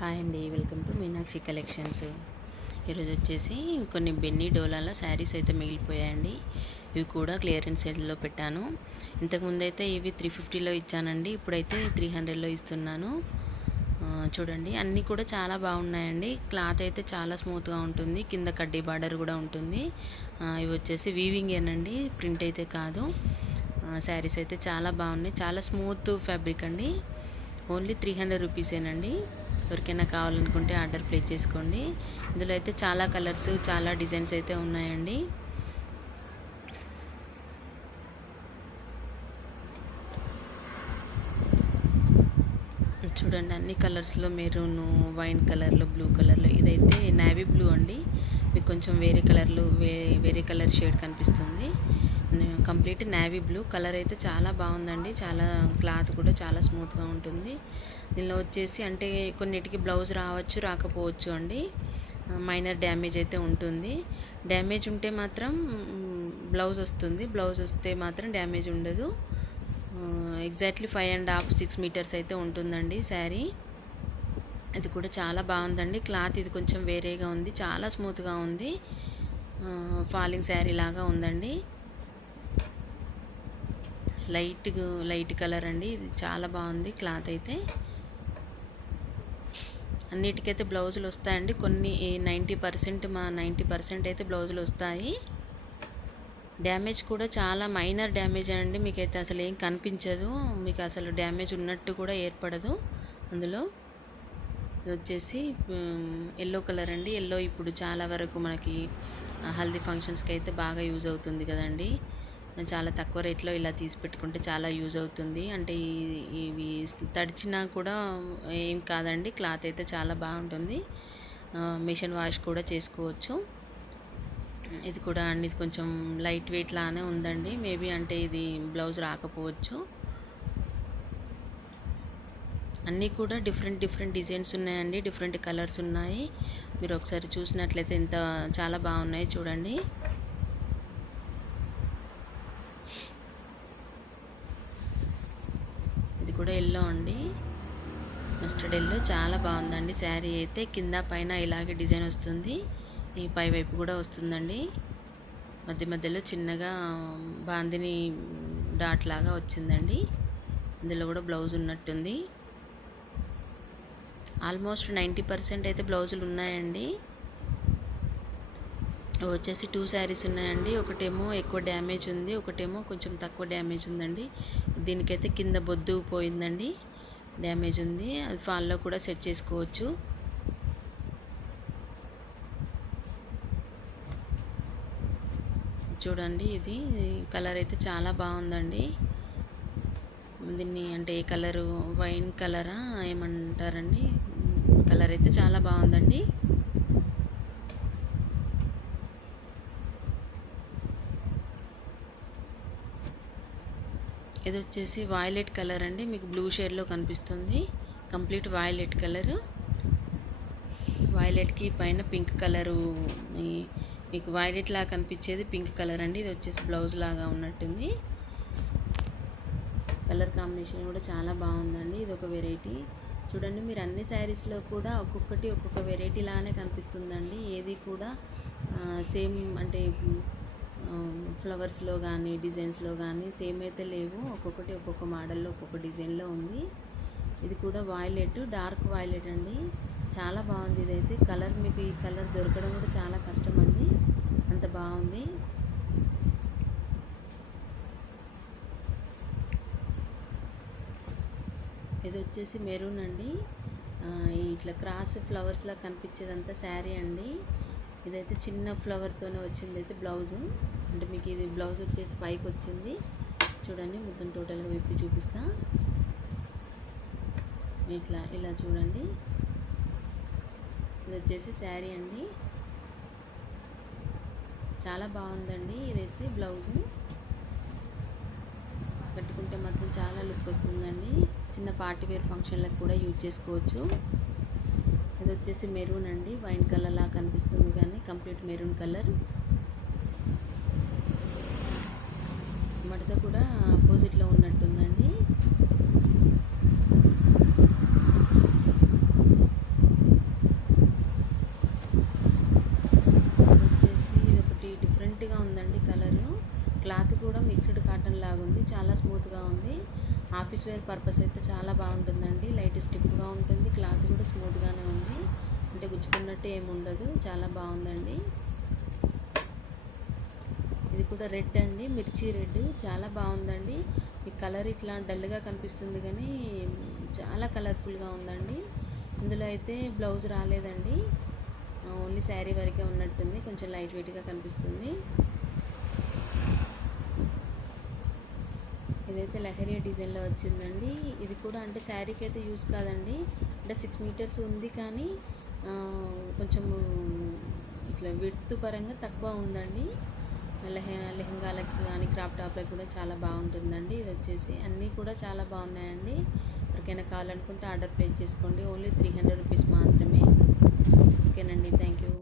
Hi అండి, welcome to Meenakshi collections. ఈరోజు వచ్చేసి కొన్ని బెన్నీ డోలాలో శారీస్ అయితే మిగిలిపోయాయండి. ఇవి కూడా క్లియరెన్స్ సేల్లో పెట్టాను. ఇంతకుముందు అయితే ఇవి 350లో ఇచ్చానండి, ఇప్పుడైతే 300లో ఇస్తున్నాను. చూడండి, అన్నీ కూడా చాలా బాగున్నాయండి. క్లాత్ అయితే చాలా స్మూత్గా ఉంటుంది, కింద కడ్డీ బార్డర్ కూడా ఉంటుంది. ఇవి వచ్చేసి వీవింగేనండి, ప్రింట్ అయితే కాదు. శారీస్ అయితే చాలా బాగున్నాయి, చాలా స్మూత్ ఫ్యాబ్రిక్ అండి. ఓన్లీ 300 రూపీసేనండి. ఎవరికైనా కావాలనుకుంటే ఆర్డర్ ప్లేస్ చేసుకోండి. ఇందులో అయితే చాలా కలర్స్, చాలా డిజైన్స్ అయితే ఉన్నాయండి. చూడండి, అన్ని కలర్స్లో మెరూన్, వైన్ కలర్లో, బ్లూ కలర్లో. ఇదైతే నేవీ బ్లూ అండి. మీకు కొంచెం వేరే కలర్లో వేరే కలర్ షేడ్ కనిపిస్తుంది. కంప్లీట్ నేవీ బ్లూ కలర్ అయితే చాలా బాగుందండి. చాలా క్లాత్ కూడా చాలా స్మూత్గా ఉంటుంది. దీనిలో వచ్చేసి అంటే కొన్నిటికి బ్లౌజ్ రావచ్చు, రాకపోవచ్చు అండి. మైనర్ డ్యామేజ్ అయితే ఉంటుంది. డ్యామేజ్ ఉంటే మాత్రం బ్లౌజ్ వస్తుంది, బ్లౌజ్ వస్తే మాత్రం డ్యామేజ్ ఉండదు. ఎగ్జాక్ట్లీ 5.5 6 మీటర్స్ అయితే ఉంటుందండి శారీ. ఇది కూడా చాలా బాగుందండి. క్లాత్ ఇది కొంచెం వేరేగా ఉంది, చాలా స్మూత్గా ఉంది. ఫాలింగ్ శారీ లాగా ఉందండి. లైట్ కలర్ అండి. ఇది చాలా బాగుంది క్లాత్ అయితే. అన్నిటికైతే బ్లౌజులు వస్తాయండి. కొన్ని 90% అయితే బ్లౌజులు వస్తాయి. డ్యామేజ్ కూడా చాలా మైనర్ డ్యామేజ్ అండి. మీకైతే అసలు ఏం కనిపించదు, మీకు అసలు డ్యామేజ్ ఉన్నట్టు కూడా ఏర్పడదు. అందులో ఇది వచ్చేసి ఎల్లో కలర్ అండి. ఎల్లో ఇప్పుడు చాలా వరకు మనకి హల్దీ ఫంక్షన్స్కి అయితే బాగా యూజ్ అవుతుంది కదండి. చాలా తక్కువ రేట్లో ఇలా తీసి పెట్టుకుంటే చాలా యూజ్ అవుతుంది. అంటే ఇవి తడిచినా కూడా ఏం కాదండి, క్లాత్ అయితే చాలా బాగుంటుంది. మిషన్ వాష్ కూడా చేసుకోవచ్చు. ఇది కూడా అండి, ఇది కొంచెం లైట్ వెయిట్ లానే ఉందండి. మేబీ అంటే ఇది బ్లౌజ్ రాకపోవచ్చు. అన్నీ కూడా డిఫరెంట్ డిజైన్స్ ఉన్నాయండి, డిఫరెంట్ కలర్స్ ఉన్నాయి. మీరు ఒకసారి చూసినట్లయితే ఎంత చాలా బాగున్నాయి చూడండి. ఇది కూడా ఎల్లో అండి, మస్టర్డ్ ఎల్లో. చాలా బాగుందండి శారీ అయితే. కింద పైన ఇలాగే డిజైన్ వస్తుంది, ఈ పై వైపు కూడా వస్తుందండి. మధ్యలో చిన్నగా బాందిని డాట్ లాగా వచ్చిందండి. ఇందులో కూడా బ్లౌజ్ ఉన్నట్టుంది. ఆల్మోస్ట్ 90% అయితే బ్లౌజులు ఉన్నాయండి. వచ్చేసి 2 శారీస్ ఉన్నాయండి. ఒకటేమో ఎక్కువ డ్యామేజ్ ఉంది, ఒకటేమో కొంచెం తక్కువ డ్యామేజ్ ఉందండి. దీనికైతే కింద బొద్దు పోయిందండి, డ్యామేజ్ ఉంది. అది ఫాల్లో కూడా సెట్ చేసుకోవచ్చు. చూడండి, ఇది కలర్ అయితే చాలా బాగుందండి. దీన్ని అంటే ఏ కలరు, వైన్ కలరా ఏమంటారండి, కలర్ అయితే చాలా బాగుందండి. ఇది వచ్చేసి వాయిలెట్ కలర్ అండి. మీకు బ్లూ షేడ్లో కనిపిస్తుంది, కంప్లీట్ వాయిలెట్ కలరు. వాయిలెట్కి పైన పింక్ కలరు, మీకు వాయిలెట్ లాగా కనిపించేది పింక్ కలర్ అండి. ఇది వచ్చేసి బ్లౌజ్ లాగా ఉన్నట్టుంది. కలర్ కాంబినేషన్ కూడా చాలా బాగుందండి. ఇది ఒక వెరైటీ. చూడండి, మీరు అన్ని శారీస్లో కూడా ఒక్కొక్కటి ఒక్కొక్క వెరైటీ లానే కనిపిస్తుందండి. ఏది కూడా సేమ్ అంటే ఫ్లవర్స్లో కానీ డిజైన్స్లో కానీ సేమ్ అయితే లేవు. ఒక్కొక్కటి ఒక్కొక్క మోడల్లో ఒక్కొక్క డిజైన్లో ఉంది. ఇది కూడా వాయిలెట్, డార్క్ వాయిలెట్ అండి. చాలా బాగుంది ఇదైతే. కలర్ మీకు ఈ కలర్ దొరకడం కూడా చాలా కష్టం అండి, అంత బాగుంది. ఇది వచ్చేసి మెరూన్ అండి. ఇట్లా క్రాస్ ఫ్లవర్స్లా కనిపించేదంతా శారీ అండి. ఇదైతే చిన్న ఫ్లవర్తోనే వచ్చింది అయితే బ్లౌజు. అంటే మీకు ఇది బ్లౌజ్ వచ్చేసి పైకి వచ్చింది. చూడండి, మొత్తం టోటల్గా విప్పి చూపిస్తా. ఇలా చూడండి, ఇది వచ్చేసి శారీ అండి. చాలా బాగుందండి ఇదైతే. బ్లౌజు కట్టుకుంటే మాత్రం చాలా లుక్ వస్తుందండి. చిన్న పార్టీ వేర్ ఫంక్షన్లకు కూడా యూజ్ చేసుకోవచ్చు. ఇది వచ్చేసి మెరూన్ అండి, వైన్ కలర్ లాగా కనిపిస్తుంది కానీ కంప్లీట్ మెరూన్ కలర్. మడత కూడా ఆపోజిట్లో ఉన్నట్టుందండి. లాగా ఉంది, చాలా స్మూత్గా ఉంది. ఆఫీస్ వేర్ పర్పస్ అయితే చాలా బాగుంటుందండి. లైట్ స్టిఫ్గా ఉంటుంది, క్లాత్ కూడా స్మూత్గానే ఉంది, అంటే గుచ్చుకున్నట్టు ఏమి ఉండదు, చాలా బాగుందండి. ఇది కూడా రెడ్ అండి, మిర్చి రెడ్, చాలా బాగుందండి. ఈ కలర్ ఇట్లా డల్గా కనిపిస్తుంది కానీ చాలా కలర్ఫుల్గా ఉందండి. ఇందులో అయితే బ్లౌజ్ రాలేదండి, ఓన్లీ శారీ వరకే ఉన్నట్టుంది, కొంచెం లైట్ వెయిట్గా కనిపిస్తుంది. ఇదైతే లహరియా డిజైన్లో వచ్చిందండి. ఇది కూడా అంటే శారీకి అయితే యూజ్ కాదండి, అంటే 6 మీటర్స్ ఉంది కానీ కొంచెం ఇట్లా విడ్త్ పరంగా తక్కువ ఉందండి. లెహంగాలకి కానీ క్రాప్ టాప్లకి కూడా చాలా బాగుంటుందండి. ఇది వచ్చేసి అన్నీ కూడా చాలా బాగున్నాయండి. ఎవరికైనా కావాలనుకుంటే ఆర్డర్ ప్లేస్ చేసుకోండి. ఓన్లీ 300 రూపీస్ మాత్రమే.